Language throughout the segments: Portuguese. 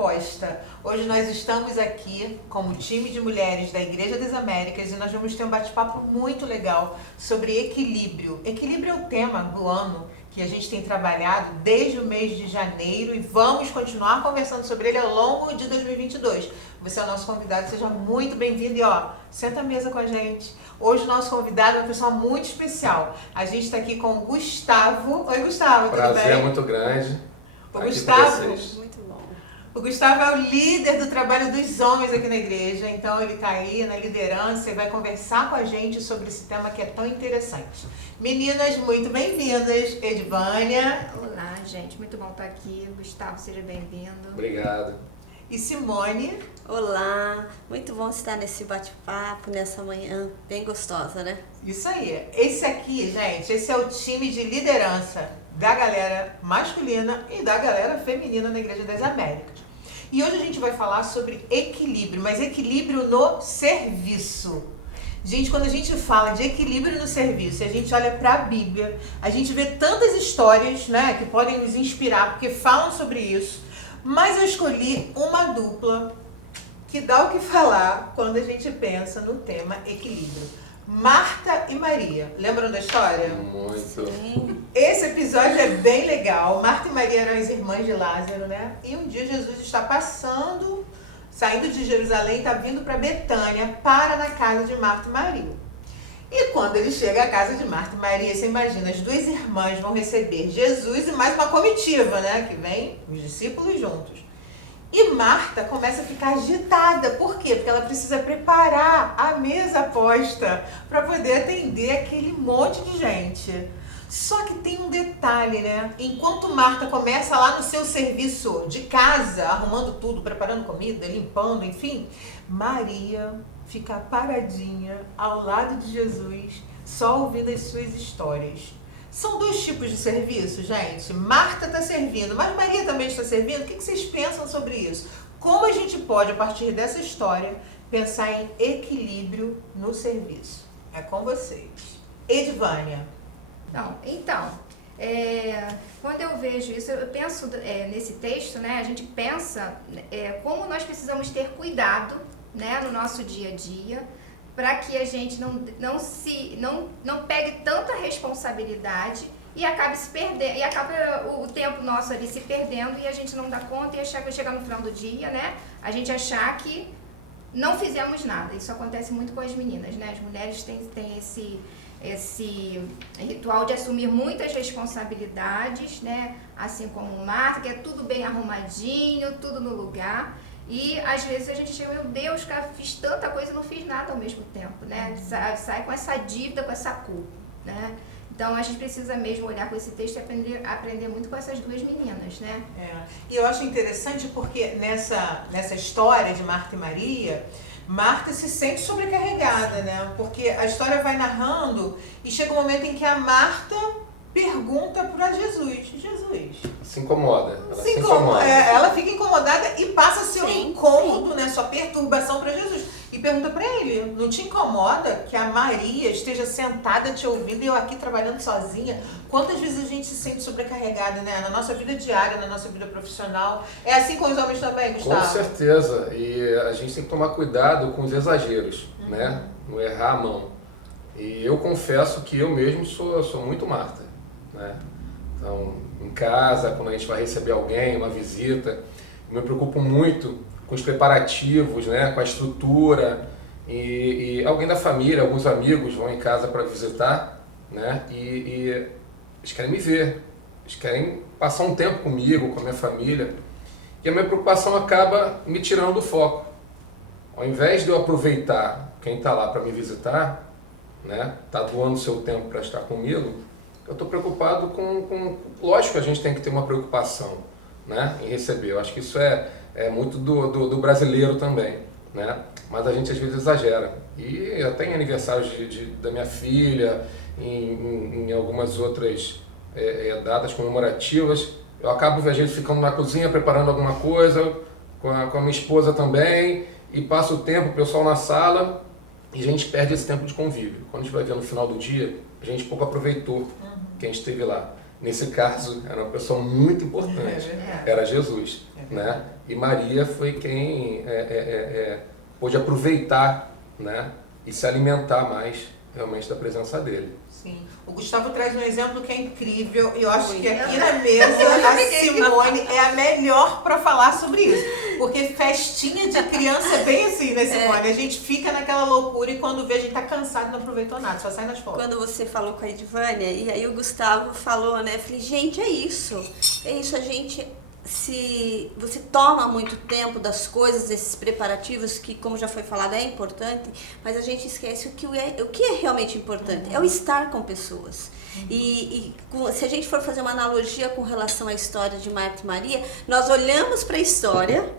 Aposta. Hoje nós estamos aqui como time de mulheres da Igreja das Américas e nós vamos ter um bate-papo muito legal sobre equilíbrio. Equilíbrio é o tema do ano que a gente tem trabalhado desde o mês de janeiro e vamos continuar conversando sobre ele ao longo de 2022. Você é o nosso convidado, seja muito bem-vindo e senta à mesa com a gente. Hoje o nosso convidado é uma pessoa muito especial. A gente está aqui com o Gustavo. Oi, Gustavo, tudo bem? Prazer muito grande. O Gustavo, muito bom. O Gustavo é o líder do trabalho dos homens aqui na igreja, então ele está aí na liderança e vai conversar com a gente sobre esse tema que é tão interessante. Meninas, muito bem-vindas. Edvânia. Olá, gente, muito bom estar aqui. Gustavo, seja bem-vindo. Obrigado. E Simone. Olá, muito bom estar nesse bate-papo, nessa manhã bem gostosa, né? Isso aí. Esse aqui, gente, esse é o time de liderança da galera masculina e da galera feminina na Igreja das Américas. E hoje a gente vai falar sobre equilíbrio, mas equilíbrio no serviço. Gente, quando a gente fala de equilíbrio no serviço, a gente olha para a Bíblia, a gente vê tantas histórias, né, que podem nos inspirar, porque falam sobre isso, mas eu escolhi uma dupla que dá o que falar quando a gente pensa no tema equilíbrio. Marta e Maria. Lembram da história? Muito. Sim. Esse episódio é bem legal. Marta e Maria eram as irmãs de Lázaro, né? E um dia Jesus está saindo de Jerusalém, está vindo para Betânia, para na casa de Marta e Maria. E quando ele chega à casa de Marta e Maria, você imagina, as duas irmãs vão receber Jesus e mais uma comitiva, né? Que vem os discípulos juntos. E Marta começa a ficar agitada. Por quê? Porque ela precisa preparar a mesa posta para poder atender aquele monte de gente. Só que tem um detalhe, né? Enquanto Marta começa lá no seu serviço de casa, arrumando tudo, preparando comida, limpando, enfim, Maria fica paradinha ao lado de Jesus, só ouvindo as suas histórias. São dois tipos de serviço, gente. Marta está servindo, mas Maria também está servindo. O que vocês pensam sobre isso? Como a gente pode, a partir dessa história, pensar em equilíbrio no serviço? É com vocês. Edvânia. Quando eu vejo isso, eu penso nesse texto, né? A gente pensa como nós precisamos ter cuidado, né, no nosso dia a dia, para que a gente não pegue tanta responsabilidade e acabe se perdendo, e acabe o tempo nosso ali se perdendo e a gente não dá conta e achar que vai chegar no final do dia, né? A gente achar que não fizemos nada. Isso acontece muito com as meninas, né? As mulheres têm esse ritual de assumir muitas responsabilidades, né? Assim como Marta, que é tudo bem arrumadinho, tudo no lugar. E às vezes a gente chega, meu Deus, cara, fiz tanta coisa e não fiz nada ao mesmo tempo, né? Sai com essa dívida, com essa culpa, né? Então a gente precisa mesmo olhar com esse texto e aprender muito com essas duas meninas, né? E eu acho interessante porque nessa história de Marta e Maria, Marta se sente sobrecarregada, né? Porque a história vai narrando e chega um momento em que a Marta pergunta para Jesus. Se incomoda. Ela fica incomodada e passa a ser um Sim, incômodo, né? Sua perturbação para Jesus. E pergunta para ele, não te incomoda que a Maria esteja sentada te ouvindo e eu aqui trabalhando sozinha? Quantas vezes a gente se sente sobrecarregada, né? Na nossa vida diária, na nossa vida profissional. É assim com os homens também, Gustavo? Com certeza. E a gente tem que tomar cuidado com os exageros, né? Não errar a mão. E eu confesso que eu mesmo sou muito Marta, né? Então, em casa, quando a gente vai receber alguém, uma visita, eu me preocupo muito com os preparativos, né, com a estrutura, e alguém da família, alguns amigos vão em casa para visitar, né, e eles querem me ver, eles querem passar um tempo comigo, com a minha família, e a minha preocupação acaba me tirando do foco. Ao invés de eu aproveitar quem está lá para me visitar, né, tá doando seu tempo para estar comigo, eu estou preocupado com... Lógico que a gente tem que ter uma preocupação, né, em receber. Eu acho que isso é muito do brasileiro também, né? Mas a gente às vezes exagera. E até em aniversários da minha filha, em algumas outras datas comemorativas, eu acabo às vezes ficando na cozinha preparando alguma coisa, com a minha esposa também, e passo o tempo, o pessoal na sala, e a gente perde esse tempo de convívio. Quando a gente vai ver no final do dia, a gente pouco aproveitou quem esteve lá. Nesse caso, era uma pessoa muito importante, era Jesus, né? E Maria foi quem pôde aproveitar, né? E se alimentar mais realmente da presença dele. Sim. O Gustavo traz um exemplo que é incrível e eu acho que aqui na mesa a Simone é a melhor para falar sobre isso. Porque festinha de criança é bem assim, né, Simone? A gente fica naquela loucura e quando vê a gente tá cansado e não aproveitou nada, só sai nas fotos. Quando você falou com a Edvânia, e aí o Gustavo falou, né? Eu falei, gente, é isso, a gente... Se você toma muito tempo das coisas, esses preparativos, que como já foi falado é importante, mas a gente esquece o que é realmente importante, é o estar com pessoas. Se a gente for fazer uma analogia com relação à história de Marta e Maria, nós olhamos para a história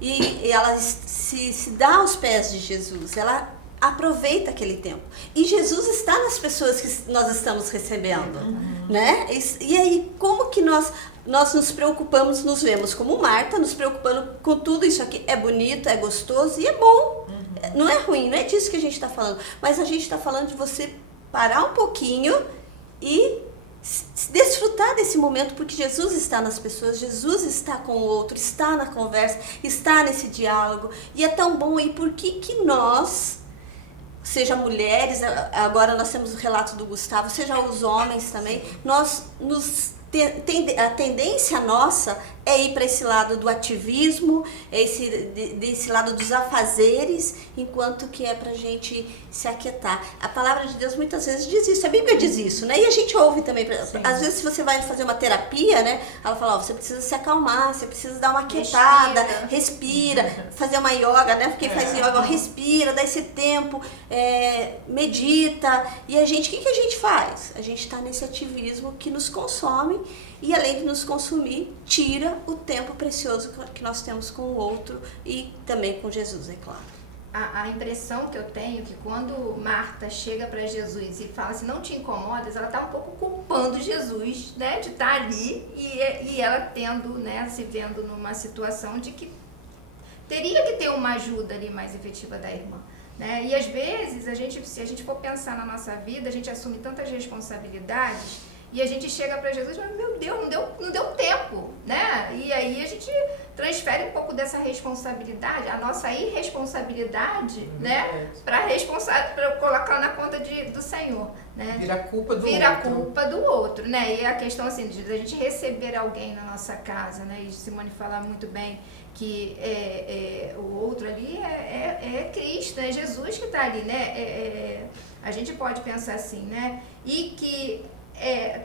e ela se dá aos pés de Jesus, ela aproveita aquele tempo. E Jesus está nas pessoas que nós estamos recebendo, né? E aí, como que nós nos preocupamos, nos vemos como Marta, nos preocupando com tudo isso aqui. É bonito, é gostoso e é bom. Não é ruim, não é disso que a gente está falando. Mas a gente está falando de você parar um pouquinho e desfrutar desse momento, porque Jesus está nas pessoas, Jesus está com o outro, está na conversa, está nesse diálogo. E é tão bom. E por que nós... seja mulheres, agora nós temos o relato do Gustavo, seja os homens também, a tendência nossa é ir para esse lado do ativismo, desse lado dos afazeres, enquanto que é para a gente se aquietar. A palavra de Deus muitas vezes diz isso, a Bíblia diz isso, né? E a gente ouve também. Às vezes, se você vai fazer uma terapia, né? Ela fala, você precisa se acalmar, você precisa dar uma aquietada, respira, fazer uma yoga, né? Porque faz yoga, respira, dá esse tempo, medita. E o que a gente faz? A gente está nesse ativismo que nos consome e, além de nos consumir, tira o tempo precioso que nós temos com o outro e também com Jesus, é claro. A impressão que eu tenho é que quando Marta chega para Jesus e fala assim, não te incomodas, ela está um pouco culpando Jesus, né, de estar ali e ela tendo, né, se vendo numa situação de que teria que ter uma ajuda ali mais efetiva da irmã. Né? E às vezes, se a gente for pensar na nossa vida, a gente assume tantas responsabilidades e a gente chega para Jesus e fala, meu Deus, não deu tempo, né? E aí a gente transfere um pouco dessa responsabilidade, a nossa irresponsabilidade, né? Para colocar na conta do Senhor, né? Vira a culpa do outro, né? E a questão assim, de a gente receber alguém na nossa casa, né? E Simone fala muito bem que o outro ali é Cristo, é Jesus que está ali, né? A gente pode pensar assim, né? E que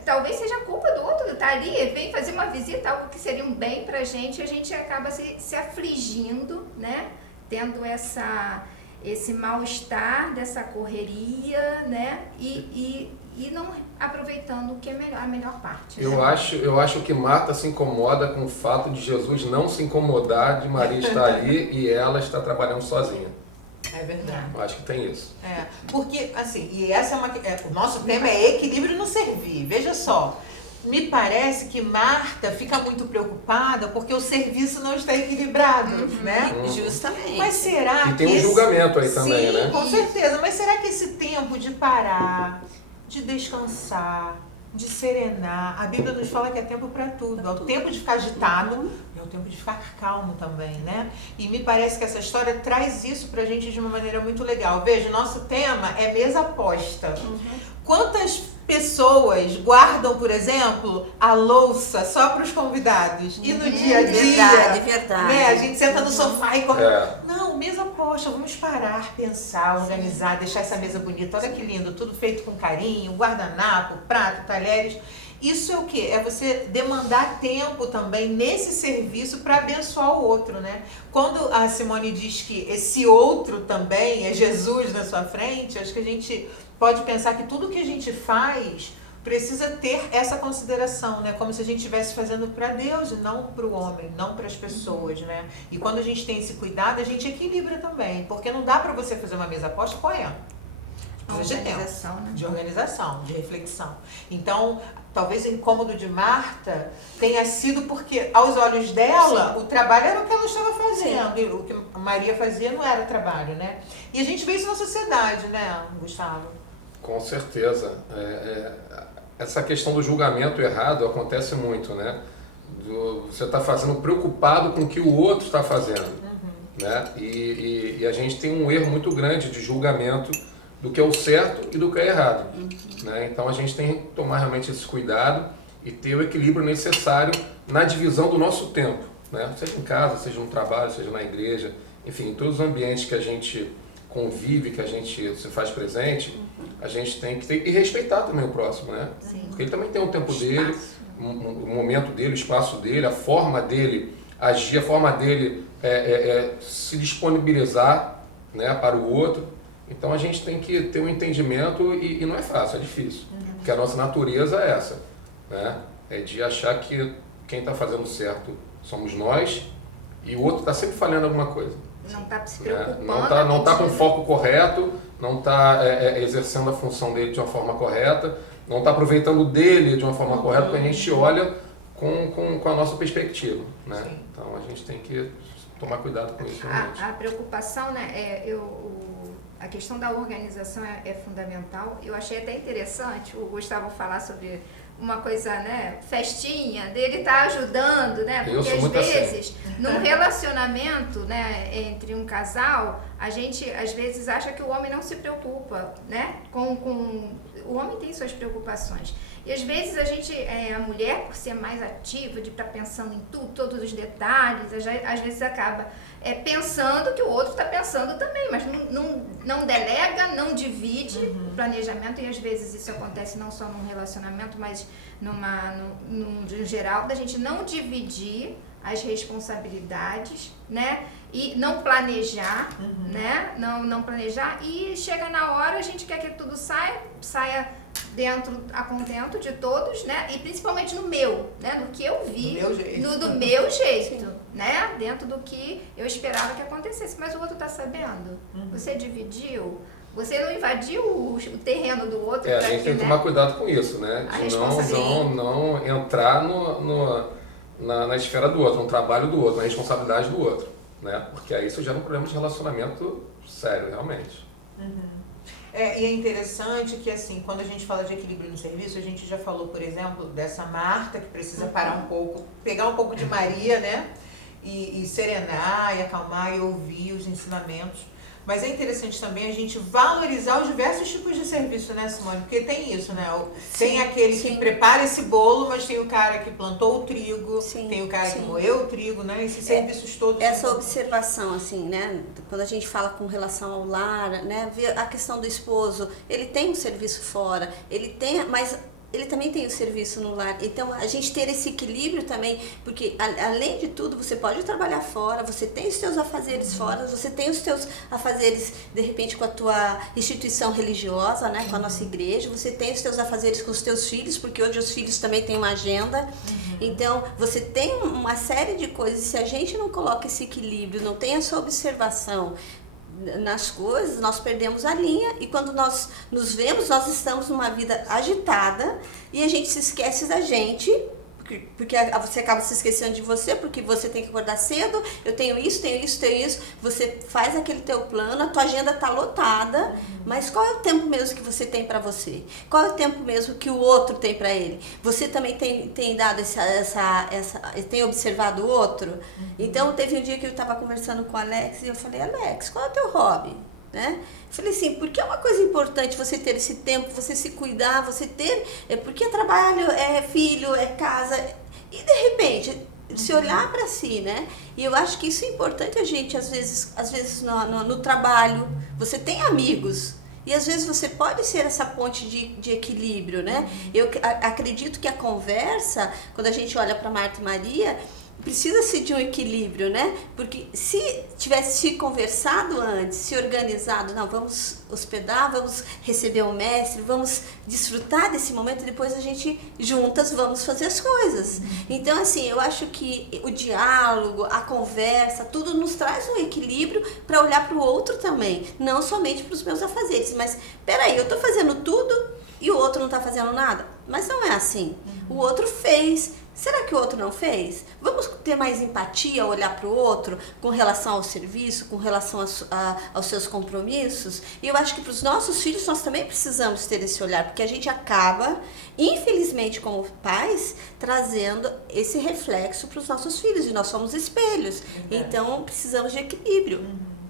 talvez seja culpa do outro, tá ali, vem fazer uma visita, algo que seria um bem pra gente, e a gente acaba se afligindo, né? Tendo esse mal-estar, dessa correria, né? E não aproveitando o que é a melhor parte. Eu acho que Marta se incomoda com o fato de Jesus não se incomodar de Maria estar ali e ela está trabalhando sozinha. É verdade. Eu acho que tem isso. Porque, assim, e essa o nosso tema é equilíbrio no servir. Veja só, me parece que Marta fica muito preocupada porque o serviço não está equilibrado, né? Justamente. Mas será que... E tem um julgamento aí também, né? Sim, com certeza. Mas será que esse tempo de parar, de descansar, de serenar, a Bíblia nos fala que é tempo para tudo. É o tempo de ficar agitado, é o tempo de ficar calmo também, né? E me parece que essa história traz isso pra gente de uma maneira muito legal. Veja, o nosso tema é mesa posta. Quantas pessoas guardam, por exemplo, a louça só para os convidados? E no dia a dia, verdade. Né, a gente senta no sofá e come. Não, mesa posta, vamos parar, pensar, organizar, deixar essa mesa bonita. Olha que lindo, tudo feito com carinho, guardanapo, prato, talheres. Isso é o quê? É você demandar tempo também nesse serviço para abençoar o outro, né? Quando a Simone diz que esse outro também é Jesus na sua frente, acho que a gente pode pensar que tudo que a gente faz precisa ter essa consideração, né? Como se a gente estivesse fazendo para Deus e não para o homem, não para as pessoas, né? E quando a gente tem esse cuidado, a gente equilibra também, porque não dá para você fazer uma mesa posta correndo. Precisa de tempo, né? de organização, de reflexão. Então, talvez o incômodo de Marta tenha sido porque, aos olhos dela, o trabalho era o que ela estava fazendo. E o que Maria fazia não era trabalho, né? E a gente vê isso na sociedade, né, Gustavo? Com certeza. essa questão do julgamento errado acontece muito, né? Você está fazendo preocupado com o que o outro está fazendo, né? E a gente tem um erro muito grande de julgamento do que é o certo e do que é errado, né? Então a gente tem que tomar realmente esse cuidado e ter o equilíbrio necessário na divisão do nosso tempo, né? Seja em casa, seja no trabalho, seja na igreja, enfim, em todos os ambientes que a gente convive, que a gente se faz presente, a gente tem que ter, e respeitar também o próximo, né? Sim. Porque ele também tem o tempo dele, o momento dele, o espaço dele, a forma dele agir, a forma dele se disponibilizar, né, para o outro. Então a gente tem que ter um entendimento e não é fácil, é difícil. Porque a nossa natureza é essa, né? É de achar que quem está fazendo certo somos nós e o outro está sempre falhando alguma coisa. Não está se Né? preocupando. Não tá com o foco correto, não está exercendo a função dele de uma forma correta, não está aproveitando dele de uma forma correta, porque a gente olha com a nossa perspectiva, né? Sim. Então a gente tem que tomar cuidado com isso realmente. A preocupação, né, a questão da organização é fundamental. Eu achei até interessante o Gustavo falar sobre uma coisa, né, festinha, dele tá ajudando, né, porque às vezes, num relacionamento, né, entre um casal, a gente às vezes acha que o homem não se preocupa, né, o homem tem suas preocupações. E às vezes a mulher, por ser mais ativa, de estar pensando em tudo, todos os detalhes, às vezes acaba pensando que o outro está pensando também, mas não delega, não divide o planejamento, e às vezes isso acontece não só num relacionamento, mas no geral, da gente não dividir as responsabilidades, né? E não planejar, né? Não planejar, e chega na hora, a gente quer que tudo saia a contento de todos, né? E principalmente no meu, né? Do que eu vi, do meu jeito, né? Dentro do que eu esperava que acontecesse. Mas o outro tá sabendo. Você dividiu, você não invadiu o terreno do outro. A gente tem que tomar cuidado com isso, né? De não entrar na esfera do outro, no trabalho do outro, na responsabilidade do outro, né? Porque aí isso gera um problema de relacionamento sério, realmente. E é interessante que, assim, quando a gente fala de equilíbrio no serviço, a gente já falou, por exemplo, dessa Marta, que precisa parar um pouco, pegar um pouco de Maria, né? E serenar, e acalmar, e ouvir os ensinamentos. Mas é interessante também a gente valorizar os diversos tipos de serviço, né, Simone? Porque tem isso, né? Tem aquele que prepara esse bolo, mas tem o cara que plantou o trigo, tem o cara que moeu o trigo, né? Esses serviços todos. Essa observação, assim, né? Quando a gente fala com relação ao lar, né? A questão do esposo, ele tem um serviço fora, mas ele também tem o serviço no lar. Então, a gente ter esse equilíbrio também, porque além de tudo, você pode trabalhar fora, você tem os seus afazeres fora, você tem os seus afazeres, de repente, com a tua instituição religiosa, né, com a nossa igreja, você tem os teus afazeres com os teus filhos, porque hoje os filhos também têm uma agenda. Então, você tem uma série de coisas. Se a gente não coloca esse equilíbrio, não tem essa observação nas coisas, nós perdemos a linha, e quando nós nos vemos, nós estamos numa vida agitada e a gente se esquece da gente, porque você acaba se esquecendo de você, porque você tem que acordar cedo, eu tenho isso, você faz aquele teu plano, a tua agenda está lotada, mas qual é o tempo mesmo que você tem para você? Qual é o tempo mesmo que o outro tem para ele? Você também tem dado tem observado o outro? Então, teve um dia que eu estava conversando com o Alex e eu falei, Alex, qual é o teu hobby? Né? Falei assim, porque é uma coisa importante você ter esse tempo, você se cuidar, você ter, porque é trabalho, é filho, é casa, e de repente se olhar para si, né? E eu acho que isso é importante. A gente às vezes no trabalho você tem amigos, e às vezes você pode ser essa ponte de equilíbrio, né? Eu acredito que a conversa, quando a gente olha para Marta e Maria, precisa-se de um equilíbrio, né? Porque se tivesse se conversado antes, se organizado, não, vamos hospedar, vamos receber o mestre, vamos desfrutar desse momento, e depois a gente juntas vamos fazer as coisas. Então, assim, eu acho que o diálogo, a conversa, tudo nos traz um equilíbrio para olhar para o outro também, não somente para os meus afazeres, mas peraí, eu estou fazendo tudo e o outro não está fazendo nada? Mas não é assim. O outro fez, Será que o outro não fez? Vamos ter mais empatia, olhar para o outro com relação ao serviço, com relação aos seus compromissos? E eu acho que para os nossos filhos nós também precisamos ter esse olhar, porque a gente acaba, infelizmente como pais, trazendo esse reflexo para os nossos filhos, e nós somos espelhos. Então precisamos de equilíbrio.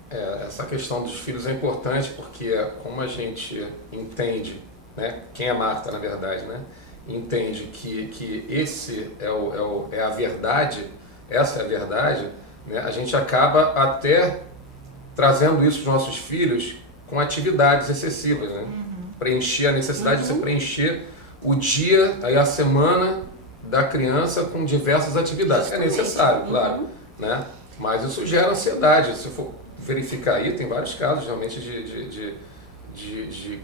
Essa questão dos filhos é importante porque como a gente entende, né, quem é Marta na verdade, né? Entende que esse é a verdade, essa é a verdade, né? A gente acaba até trazendo isso para os nossos filhos com atividades excessivas, né? Preencher a necessidade de você preencher o dia, aí a semana da criança com diversas atividades. É necessário, claro, né? Mas isso gera ansiedade. Se for verificar aí, tem vários casos realmente de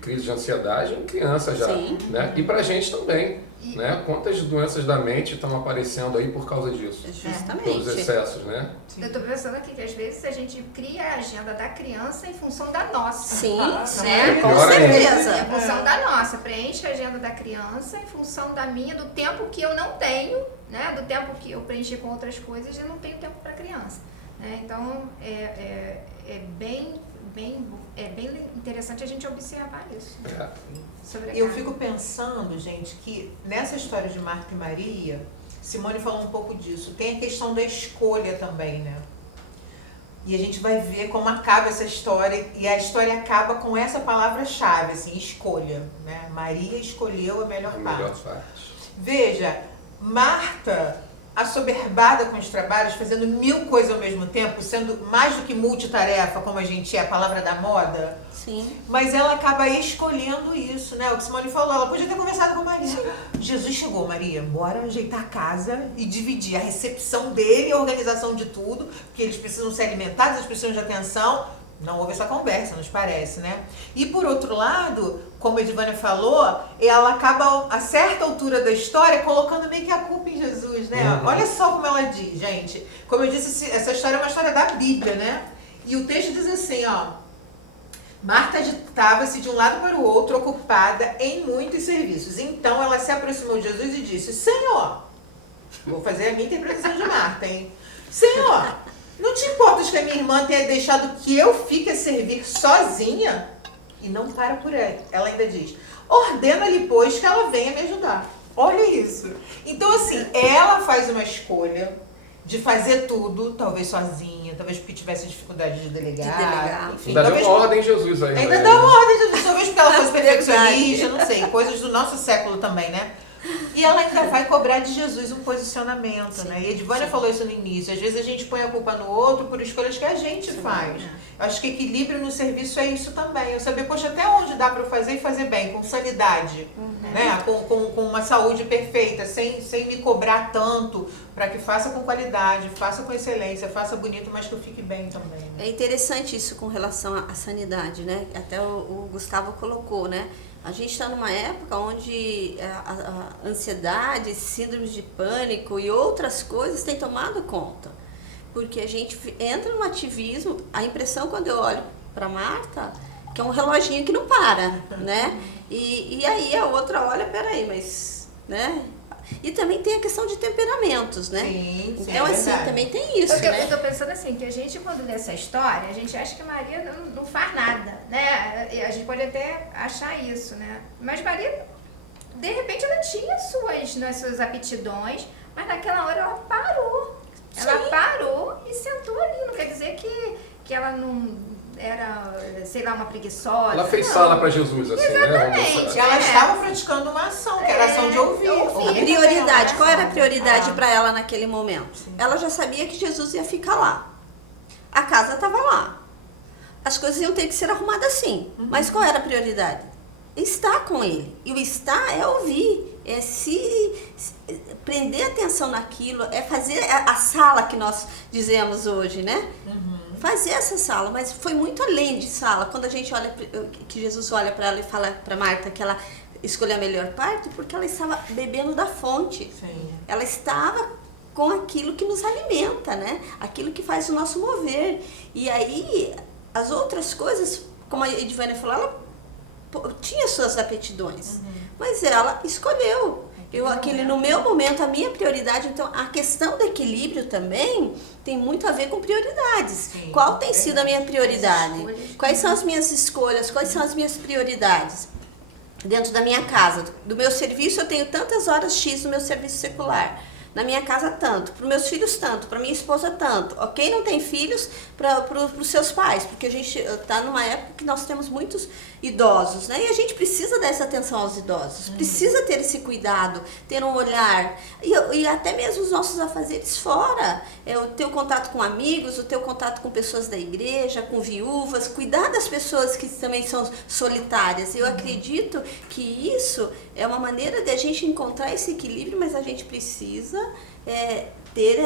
crise de ansiedade em criança já, né? E pra gente também, né? Quantas doenças da mente estão aparecendo aí por causa disso? Justamente. Pelos excessos, né? Eu tô pensando aqui que às vezes a gente cria a agenda da criança em função da nossa. Sim, né? com Pior ainda. certeza. Em função da nossa. Preenche a agenda da criança em função da minha, do tempo que eu não tenho, né? Do tempo que eu preenchi com outras coisas, eu não tenho tempo para criança. Né? Então, é bem interessante a gente observar isso. Eu fico pensando, gente, que nessa história de Marta e Maria, Simone falou um pouco disso, tem a questão da escolha também, né? E a gente vai ver como acaba essa história, e a história acaba com essa palavra-chave, assim, escolha, né? Maria escolheu a melhor parte. Veja, Marta, assoberbada com os trabalhos, fazendo 1000 coisas ao mesmo tempo, sendo mais do que multitarefa, como a gente é, a palavra da moda. Sim. Mas ela acaba escolhendo isso, né? O que Simone falou, ela podia ter conversado com Maria. Jesus chegou, Maria, bora ajeitar a casa e dividir a recepção dele, a organização de tudo, porque eles precisam ser alimentados, eles precisam de atenção. Não houve essa conversa, nos parece, né? E por outro lado, como a Edvânia falou, ela acaba, a certa altura da história, colocando meio que a culpa em Jesus, né? Olha só como ela diz, gente. Como eu disse, essa história é uma história da Bíblia, né? E o texto diz assim, ó. Marta agitava-se de um lado para o outro, ocupada em muitos serviços. Então ela se aproximou de Jesus e disse, Senhor, vou fazer a minha interpretação de Marta, hein? Senhor, não te importas que a minha irmã tenha deixado que eu fique a servir sozinha? E não para por aí. Ela ainda diz, ordena-lhe, pois, que ela venha me ajudar. Olha isso. Então, assim, ela faz uma escolha de fazer tudo, talvez sozinha, talvez porque tivesse dificuldade de delegar. Enfim, ainda talvez deu uma ordem em Jesus aí. Ainda dá uma ordem em Jesus, talvez porque ela fosse perfeccionista, não sei, coisas do nosso século também, né? E ela ainda vai cobrar de Jesus um posicionamento, né? E a Edvânia falou isso no início. Às vezes a gente põe a culpa no outro por escolhas que a gente faz. Eu acho que equilíbrio no serviço é isso também. Eu saber, poxa, até onde dá para eu fazer e fazer bem, com sanidade, né? Com uma saúde perfeita, sem me cobrar tanto, para que faça com qualidade, faça com excelência, faça bonito, mas que eu fique bem também. Né? É interessante isso com relação à sanidade, né? Até o Gustavo colocou, né? A gente está numa época onde a ansiedade, síndromes de pânico e outras coisas têm tomado conta. Porque a gente entra no ativismo, a impressão quando eu olho para Marta, que é um reloginho que não para, né? E aí a outra olha, peraí, mas, né? E também tem a questão de temperamentos, né? Sim, então, assim, também tem isso, Porque né? eu tô pensando assim, que a gente, quando lê essa história, a gente acha que Maria não faz nada, né? A gente pode até achar isso, né? Mas Maria, de repente, ela tinha suas aptidões, mas naquela hora ela parou. Ela parou e sentou ali. Não quer dizer que ela não era, sei lá, uma preguiçosa. Ela fez sala para Jesus, assim, exatamente, né? Ela estava praticando uma ação, que era a ação de ouvir. Prioridade. Qual era a prioridade para ela naquele momento? Sim. Ela já sabia que Jesus ia ficar lá. A casa estava lá. As coisas iam ter que ser arrumadas sim. Mas qual era a prioridade? Estar com ele. E o estar é ouvir, é se prender atenção naquilo, é fazer a sala que nós dizemos hoje, né? Fazer essa sala, mas foi muito além de sala. Quando a gente olha, que Jesus olha para ela e fala para Marta que ela escolheu a melhor parte, porque ela estava bebendo da fonte. Sim. Ela estava com aquilo que nos alimenta, né? Aquilo que faz o nosso mover. E aí, as outras coisas, como a Edvânia falou, ela tinha suas aptidões, mas ela escolheu. No meu momento, a minha prioridade, então a questão do equilíbrio também tem muito a ver com prioridades. Sim, Qual tem sido a minha prioridade? Escolhas. Quais são as minhas escolhas? Quais são as minhas prioridades? Dentro da minha casa, do meu serviço, eu tenho tantas horas X no meu serviço secular. Na minha casa, tanto. Para os meus filhos, tanto. Para minha esposa, tanto. Ok? Não tem filhos para os seus pais, porque a gente está numa época que nós temos muitos idosos, né? E a gente precisa dar essa atenção aos idosos. Precisa ter esse cuidado, ter um olhar. E até mesmo os nossos afazeres fora. O teu contato com amigos, o teu contato com pessoas da igreja, com viúvas. Cuidar das pessoas que também são solitárias. Eu acredito que isso é uma maneira de a gente encontrar esse equilíbrio, mas a gente precisa ter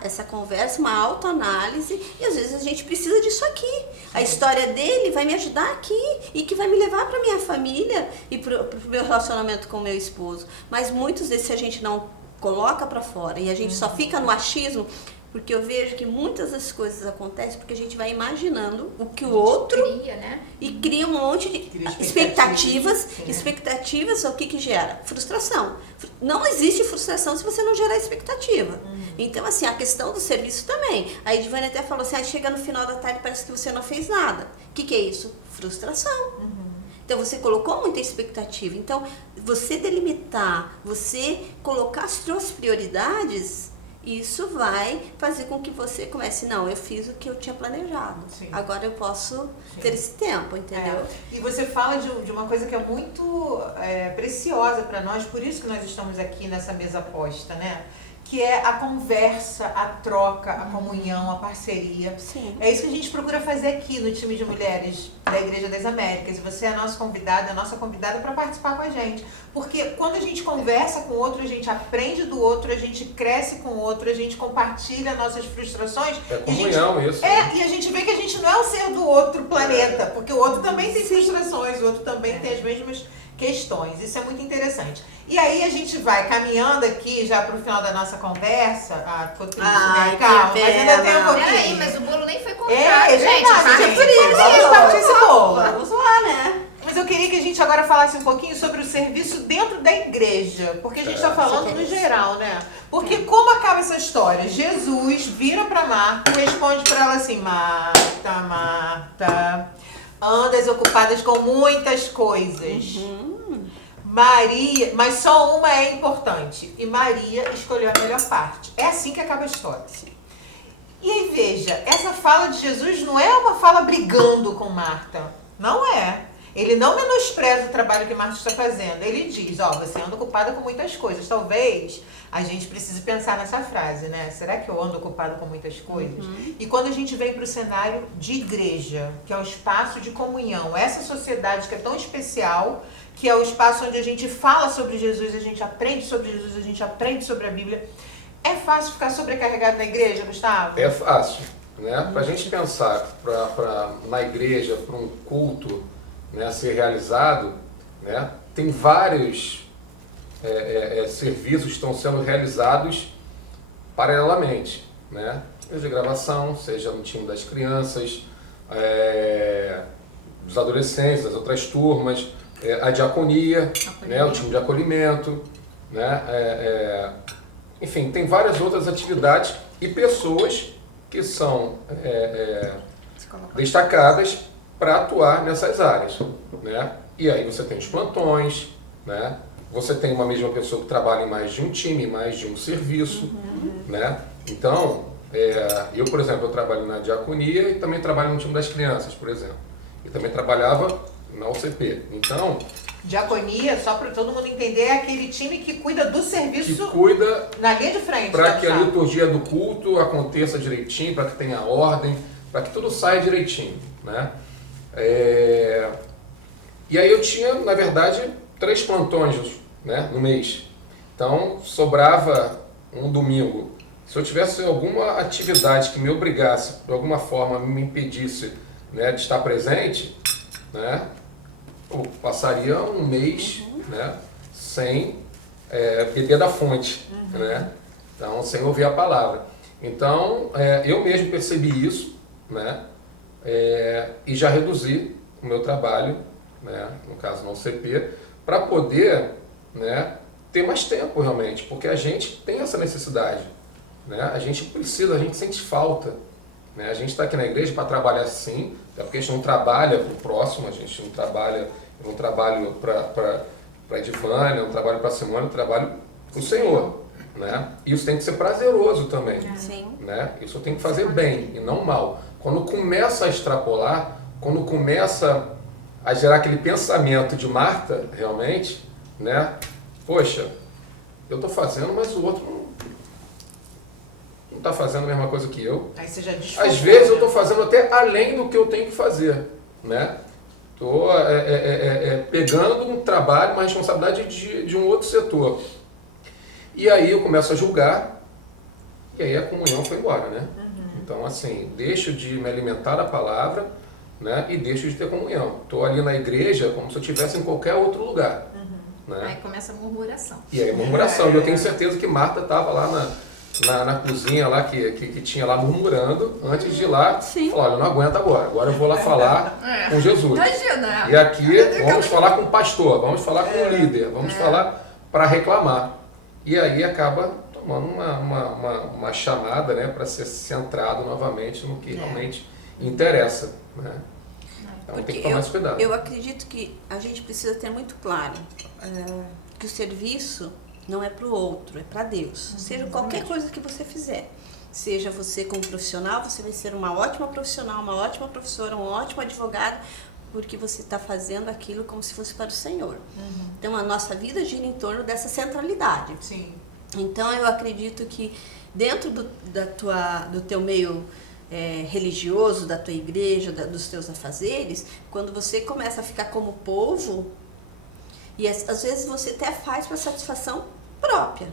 essa conversa, uma autoanálise, e às vezes a gente precisa disso aqui. A história dele vai me ajudar aqui e que vai me levar para minha família e para o meu relacionamento com o meu esposo. Mas muitos desses a gente não coloca para fora e a gente só fica no achismo, porque eu vejo que muitas das coisas acontecem porque a gente vai imaginando o que o outro Cria, né? e cria um monte de Cria expectativas. Sim. Expectativas, o que gera? Frustração. Não existe frustração se você não gerar expectativa. Então, assim, a questão do serviço também. A Edivane até falou assim, chega no final da tarde parece que você não fez nada. O que é isso? Frustração. Então, você colocou muita expectativa. Então, você delimitar, você colocar as suas prioridades, isso vai fazer com que você comece, não, eu fiz o que eu tinha planejado. Sim. Agora eu posso ter esse tempo, entendeu? E você fala de uma coisa que é muito preciosa para nós, por isso que nós estamos aqui nessa mesa posta, né? Que é a conversa, a troca, a comunhão, a parceria. Sim. É isso que a gente procura fazer aqui no time de mulheres da Igreja das Américas. E você é a nossa convidada para participar com a gente. Porque quando a gente conversa com o outro, a gente aprende do outro, a gente cresce com o outro, a gente compartilha nossas frustrações. É comunhão isso. E a gente vê que a gente não é o ser do outro planeta, porque o outro também tem frustrações, o outro também tem as mesmas questões. Isso é muito interessante. E aí a gente vai caminhando aqui já para o final da nossa conversa. Ficou triste, né? Calma, mas ainda tem um pouquinho. Peraí, mas o bolo nem foi comprado, É gente. verdade, Para gente. por isso. Vamos partir esse bolo. Vamos lá, né? Mas eu queria que a gente agora falasse um pouquinho sobre o serviço dentro da igreja, porque a gente está falando no geral, né? Porque como acaba essa história? Jesus vira para Marta e responde para ela assim, Marta, Marta, andas ocupadas com muitas coisas. Maria, mas só uma é importante. E Maria escolheu a melhor parte. É assim que acaba a história. E aí, veja, essa fala de Jesus não é uma fala brigando com Marta. Não é. Ele não menospreza o trabalho que Marta está fazendo. Ele diz, você anda ocupada com muitas coisas. Talvez a gente precise pensar nessa frase, né? Será que eu ando ocupada com muitas coisas? E quando a gente vem para o cenário de igreja, que é o espaço de comunhão, essa sociedade que é tão especial, que é o espaço onde a gente fala sobre Jesus, a gente aprende sobre Jesus, a gente aprende sobre a Bíblia. É fácil ficar sobrecarregado na igreja, Gustavo? É fácil, né? Para a gente pensar na igreja, para um culto, né, ser realizado, né, tem vários serviços que estão sendo realizados paralelamente, né? Seja de gravação, seja no time das crianças, dos adolescentes, das outras turmas, a diaconia, né, o time de acolhimento, né, enfim, tem várias outras atividades e pessoas que são destacadas para atuar nessas áreas, né? E aí você tem os plantões, né? Você tem uma mesma pessoa que trabalha em mais de um time, mais de um serviço, né? Então, eu, por exemplo, eu trabalho na diaconia e também trabalho no time das crianças, por exemplo. E também trabalhava na UCP. Então, diaconia, só para todo mundo entender, é aquele time que cuida do serviço, que cuida na linha de frente. para que a liturgia do culto aconteça direitinho, para que tenha ordem, para que tudo saia direitinho, né? E aí eu tinha, na verdade, 3 plantões, né, no mês. Então, sobrava um domingo. Se eu tivesse alguma atividade que me obrigasse, de alguma forma, me impedisse, né, de estar presente, né, eu passaria um mês, né, sem beber da fonte, né? Então, sem ouvir a palavra. Então, eu mesmo percebi isso, né, e já reduzi o meu trabalho, né, no caso na UCP, para poder, né, ter mais tempo realmente, porque a gente tem essa necessidade, né? A gente precisa, a gente sente falta, né? A gente está aqui na igreja para trabalhar sim, até porque a gente não trabalha para o próximo, a gente não trabalha, eu não trabalho para a Edivânia, eu não trabalho para a Simone, eu trabalho para o Senhor, né? Isso tem que ser prazeroso também, Sim. né? Isso tem que fazer bem e não mal. Quando começa a extrapolar, quando começa a gerar aquele pensamento de Marta, realmente, né? Poxa, eu estou fazendo, mas o outro não está fazendo a mesma coisa que eu. Aí você já desfocou. Às vezes eu estou fazendo até além do que eu tenho que fazer, né? Estou pegando um trabalho, uma responsabilidade de um outro setor. E aí eu começo a julgar, e aí a comunhão foi embora, né? Então, assim, deixo de me alimentar da palavra, né? E deixo de ter comunhão. Estou ali na igreja como se eu estivesse em qualquer outro lugar. Né? Aí começa a murmuração. E aí murmuração. E eu tenho certeza que Marta estava lá na cozinha lá que tinha lá murmurando antes de ir lá. Sim. Falar, olha, eu não aguento agora eu vou lá falar com Jesus. Imagina. E aqui vamos falar com o pastor, vamos falar com o líder, vamos falar para reclamar. E aí acaba tomando uma chamada, né, para ser centrado novamente no que realmente interessa, né? Então tem que tomar esse cuidado. Eu acredito que a gente precisa ter muito claro que o serviço não é para o outro, é para Deus. Seja qualquer coisa que você fizer. Seja você como profissional, você vai ser uma ótima profissional, uma ótima professora, um ótimo advogado, porque você está fazendo aquilo como se fosse para o Senhor. Então a nossa vida gira em torno dessa centralidade. Sim. Então eu acredito que dentro do teu meio religioso, da tua igreja, dos teus afazeres, quando você começa a ficar como povo, e às vezes você até faz para satisfação própria,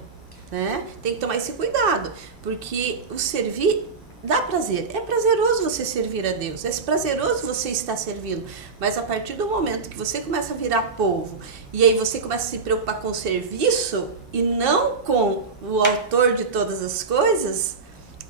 né? Tem que tomar esse cuidado, porque o servir dá prazer, é prazeroso você servir a Deus, é prazeroso você estar servindo, mas a partir do momento que você começa a virar povo, e aí você começa a se preocupar com o serviço e não com o autor de todas as coisas,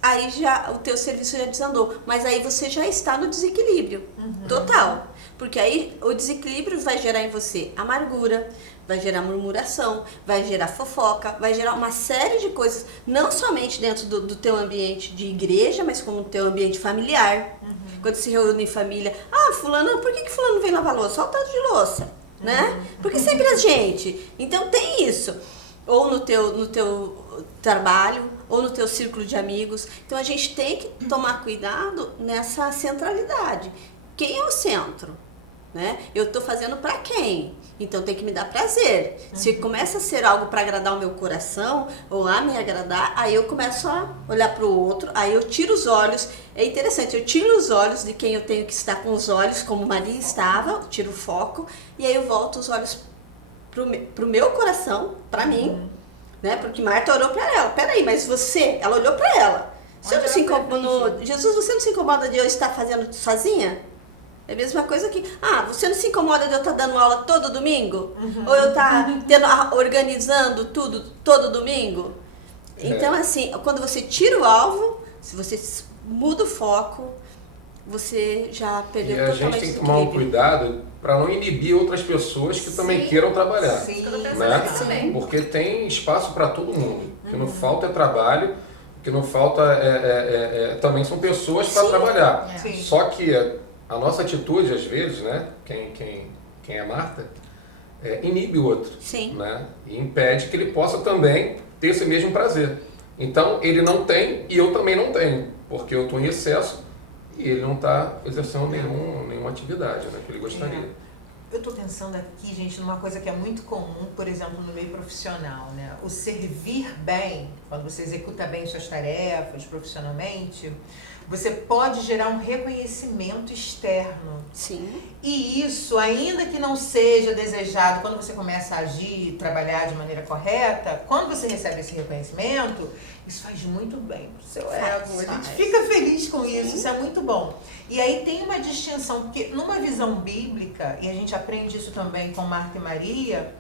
aí já o teu serviço já desandou, mas aí você já está no desequilíbrio total, porque aí o desequilíbrio vai gerar em você amargura, vai gerar murmuração, vai gerar fofoca, vai gerar uma série de coisas, não somente dentro do teu ambiente de igreja, mas como no teu ambiente familiar. Quando se reúne em família, fulano, por que fulano vem lavar louça? Olha o tanto de louça, né? Porque sempre a gente. Então tem isso. Ou no teu trabalho, ou no teu círculo de amigos. Então a gente tem que tomar cuidado nessa centralidade. Quem é o centro? Né? Eu estou fazendo para quem? Então tem que me dar prazer. Se começa a ser algo para agradar o meu coração, ou a me agradar, aí eu começo a olhar para o outro, aí eu tiro os olhos. É interessante, eu tiro os olhos de quem eu tenho que estar com os olhos, como Maria estava, tiro o foco, e aí eu volto os olhos pro meu coração, para mim, né? Porque Marta orou para ela. Peraí, mas ela olhou para ela. Se eu não se incomoda, Jesus, você não se incomoda de eu estar fazendo sozinha? É a mesma coisa que, você não se incomoda de eu estar dando aula todo domingo? Ou eu estar organizando tudo todo domingo? Então, assim, quando você tira o alvo, se você muda o foco, você já perdeu totalmente o equilíbrio. E a gente tem que tomar um cuidado para não inibir outras pessoas que também queiram trabalhar. Sim, né? Porque tem espaço para todo mundo. O que não falta é trabalho, o que não falta também são pessoas para trabalhar. Sim. Só que a nossa atitude, às vezes, né, quem é Marta, inibe o outro. Sim. Né, e impede que ele possa também ter esse mesmo prazer. Então, ele não tem e eu também não tenho, porque eu estou em excesso e ele não está exercendo nenhuma atividade, né, que ele gostaria. Eu estou pensando aqui, gente, numa coisa que é muito comum, por exemplo, no meio profissional, né? O servir bem, quando você executa bem suas tarefas profissionalmente, você pode gerar um reconhecimento externo. Sim. E isso, ainda que não seja desejado, quando você começa a agir e trabalhar de maneira correta, quando você recebe esse reconhecimento, isso faz muito bem pro seu ego. A gente fica feliz com isso, isso é muito bom. E aí tem uma distinção, porque numa visão bíblica, e a gente aprende isso também com Marta e Maria,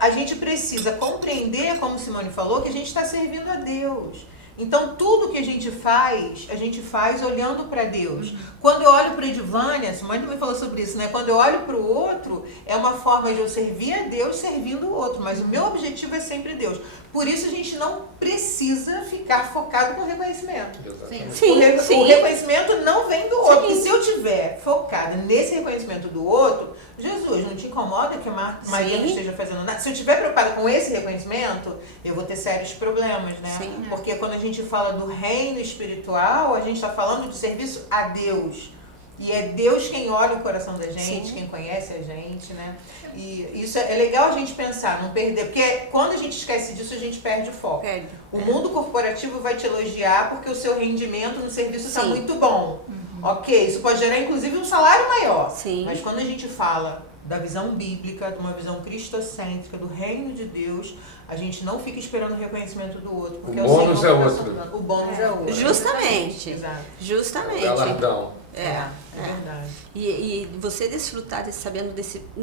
a gente precisa compreender, como Simone falou, que a gente está servindo a Deus. Então, tudo que a gente faz olhando para Deus. Quando eu olho para a Edvânia, a Simone também falou sobre isso, né? Quando eu olho para o outro, é uma forma de eu servir a Deus servindo o outro. Mas o meu objetivo é sempre Deus. Por isso, a gente não precisa ficar focado com reconhecimento. Exatamente. O reconhecimento não vem do outro. Sim. E se eu estiver focada nesse reconhecimento do outro, Jesus, não te incomoda que a Maria não esteja fazendo nada? Se eu estiver preocupada com esse reconhecimento, eu vou ter sérios problemas, né? Sim. Porque quando a gente fala do reino espiritual, a gente está falando de serviço a Deus. E é Deus quem olha o coração da gente, Sim. quem conhece a gente, né? E isso é legal a gente pensar, não perder. Porque quando a gente esquece disso, a gente perde o foco. Perde. O mundo corporativo vai te elogiar porque o seu rendimento no serviço está Sim. muito bom. Ok, isso pode gerar inclusive um salário maior. Sim. Mas quando a gente fala da visão bíblica, de uma visão cristocêntrica, do reino de Deus, a gente não fica esperando o reconhecimento do outro. Porque O bônus Senhor é que tá outro. soltando. O bônus é outro. Justamente. Exato. Justamente. Galardão. É verdade. E você desfrutar sabendo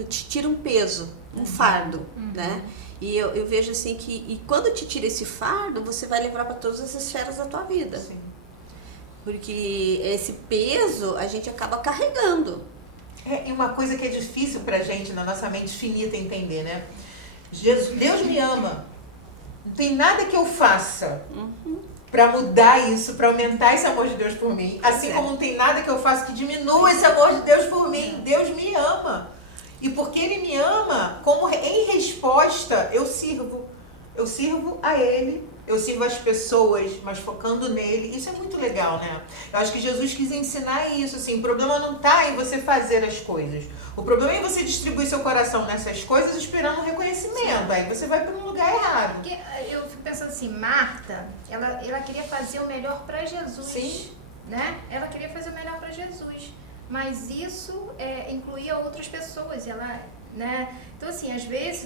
te tira um peso, um fardo, né? E eu vejo assim que quando te tira esse fardo, você vai levar para todas as esferas da tua vida. Sim. Porque esse peso a gente acaba carregando. E uma coisa que é difícil pra gente, na nossa mente finita, entender, né? Deus me ama. Não tem nada que eu faça pra mudar isso, pra aumentar esse amor de Deus por mim. Assim como não tem nada que eu faça que diminua esse amor de Deus por mim. Deus me ama. E porque Ele me ama, como em resposta, eu sirvo. Eu sirvo a Ele. Eu sirvo as pessoas, mas focando nele. Isso é muito legal, né? Eu acho que Jesus quis ensinar isso, assim. O problema não está em você fazer as coisas. O problema é você distribuir seu coração nessas coisas esperando um reconhecimento. Aí você vai para um lugar errado. Porque eu fico pensando assim, Marta, ela queria fazer o melhor para Jesus. Sim. Né? Ela queria fazer o melhor para Jesus. Mas isso incluía outras pessoas. Ela, né? Então, assim, às vezes,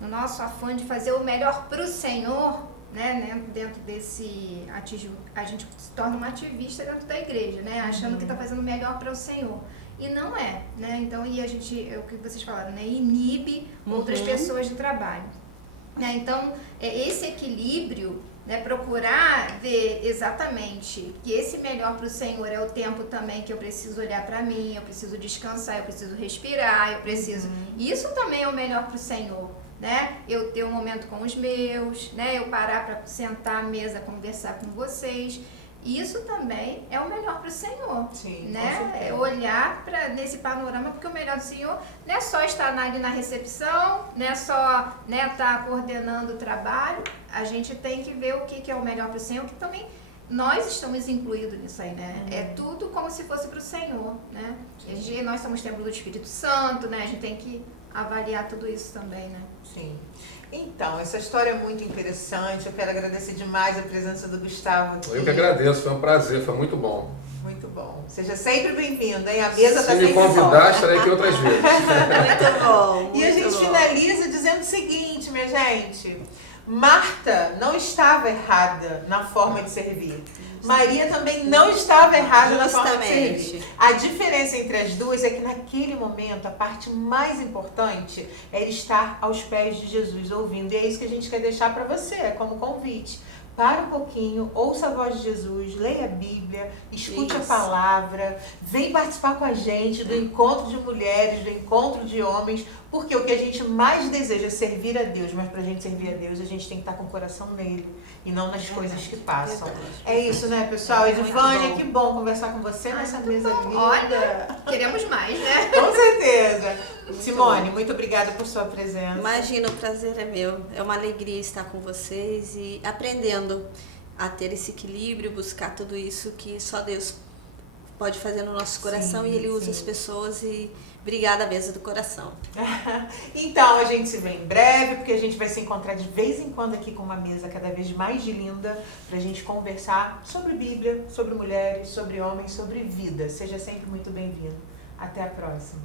no nosso afã de fazer o melhor para o Senhor, né, dentro desse ativismo, a gente se torna uma ativista dentro da igreja, né, achando que está fazendo o melhor para o Senhor. E não é, né? Então, e a gente, é o que vocês falaram, né, inibe outras pessoas do trabalho. Né? Então, esse equilíbrio, né, procurar ver exatamente que esse melhor para o Senhor é o tempo também que eu preciso olhar para mim, eu preciso descansar, eu preciso respirar, eu preciso... Isso também é o melhor para o Senhor. Né? Eu ter um momento com os meus, né? Eu parar para sentar à mesa, conversar com vocês. Isso também é o melhor para o Senhor. Sim, né? É olhar nesse panorama, porque o melhor do Senhor não é só estar ali na recepção, não é só, né, estar coordenando o trabalho. A gente tem que ver o que é o melhor para o Senhor, que também nós estamos incluídos nisso aí, né? É tudo como se fosse para o Senhor, né? Nós somos templo do Espírito Santo, né? A gente tem que avaliar tudo isso também, né? Sim. Então, essa história é muito interessante. Eu quero agradecer demais a presença do Gustavo aqui. Eu que agradeço, foi um prazer, foi muito bom. Muito bom. Seja sempre bem-vindo, hein? A mesa está Se sempre me convidar, boa. estarei aqui outras vezes. Muito bom. E a gente finaliza dizendo o seguinte, minha gente. Marta não estava errada na forma de servir. Maria também não estava errada na forma de servir. A diferença entre as duas é que naquele momento a parte mais importante era estar aos pés de Jesus ouvindo. E é isso que a gente quer deixar para você, como convite. Para um pouquinho, ouça a voz de Jesus, leia a Bíblia, escute a palavra, vem participar com a gente do encontro de mulheres, do encontro de homens, porque o que a gente mais deseja é servir a Deus, mas para a gente servir a Deus, a gente tem que estar com o coração nele e não nas coisas que passam. É isso, né, pessoal? Edvânia, que bom conversar com você nessa mesa linda. Olha, queremos mais, né? Com certeza. Simone, muito obrigada por sua presença. Imagina, o prazer é meu. É uma alegria estar com vocês e aprendendo a ter esse equilíbrio, buscar tudo isso que só Deus pode fazer no nosso coração, e Ele usa as pessoas. E obrigada mesmo do coração. Então, a gente se vê em breve, porque a gente vai se encontrar de vez em quando aqui com uma mesa cada vez mais linda, pra gente conversar sobre Bíblia, sobre mulheres, sobre homens, sobre vida. Seja sempre muito bem-vindo. Até a próxima.